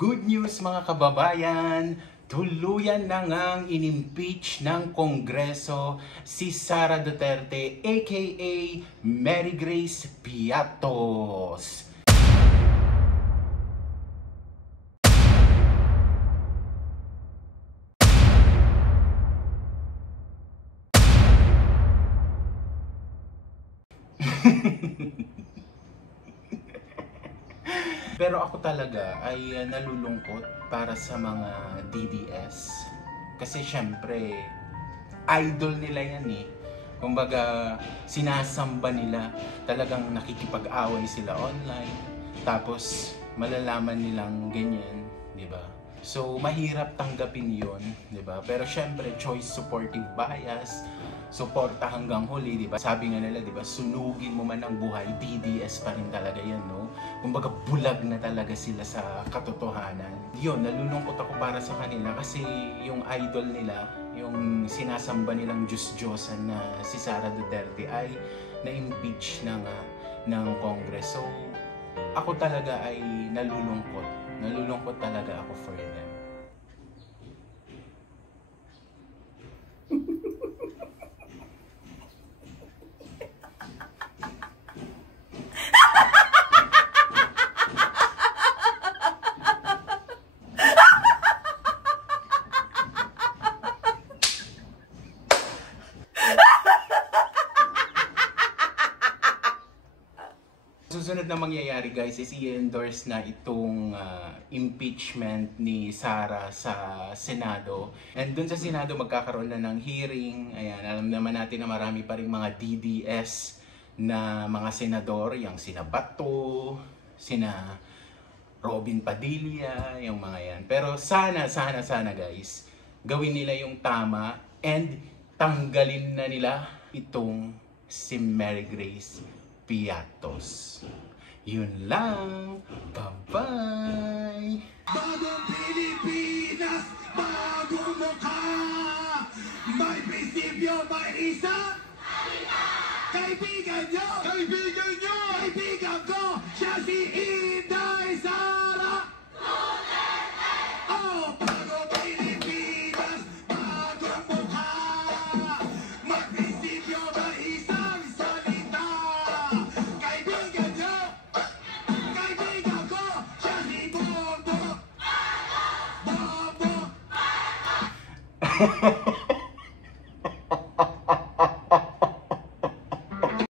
Good news mga kababayan, tuluyan na ngang inimpeach ng Kongreso si Sara Duterte aka Mary Grace Piatos. Pero ako talaga ay nalulungkot para sa mga DDS. Kasi syempre, idol nila yan eh. Kumbaga, sinasamba nila. Talagang nakikipag-away sila online. Tapos, malalaman nilang ganyan, di ba? So, mahirap tanggapin yon, di ba? Pero syempre, choice supportive bias, suporta hanggang huli, di ba? Sabi nga nila, di ba, sunugin mo man ang buhay, DDS pa rin talaga yan, no? Kumbaga, bulag na talaga sila sa katotohanan. Yun, nalulungkot ako para sa kanila kasi yung idol nila, yung sinasamba nilang Diyos-Diyosan na si Sara Duterte ay na-impeach ng Congress. So, ako talaga ay nalulungkot. Nalulungkot talaga ako for them. Susunod na mangyayari guys is i-endorse na itong impeachment ni Sara sa Senado. And dun sa Senado magkakaroon na ng hearing. Ayan, alam naman natin na marami pa rin mga DDS na mga senador, yung sina Bato, sina Robin Padilla, yung mga yan. Pero sana guys, gawin nila yung tama and tanggalin na nila itong si Mary Grace Piatos. Yun lang. Bye-bye! Bagong Pilipinas, bagong mukha. May prinsipyo, may isa. Kaibigan nyo! Kaibigan nyo! Kaibigan ko, siya si Inday Sara Duterte! Oh, bagong Pilipinas, bagong mukha. May prinsipyo, may isang salita. Kaibigan nyo! Kaibigan ko, siya si Bobo! Bobo!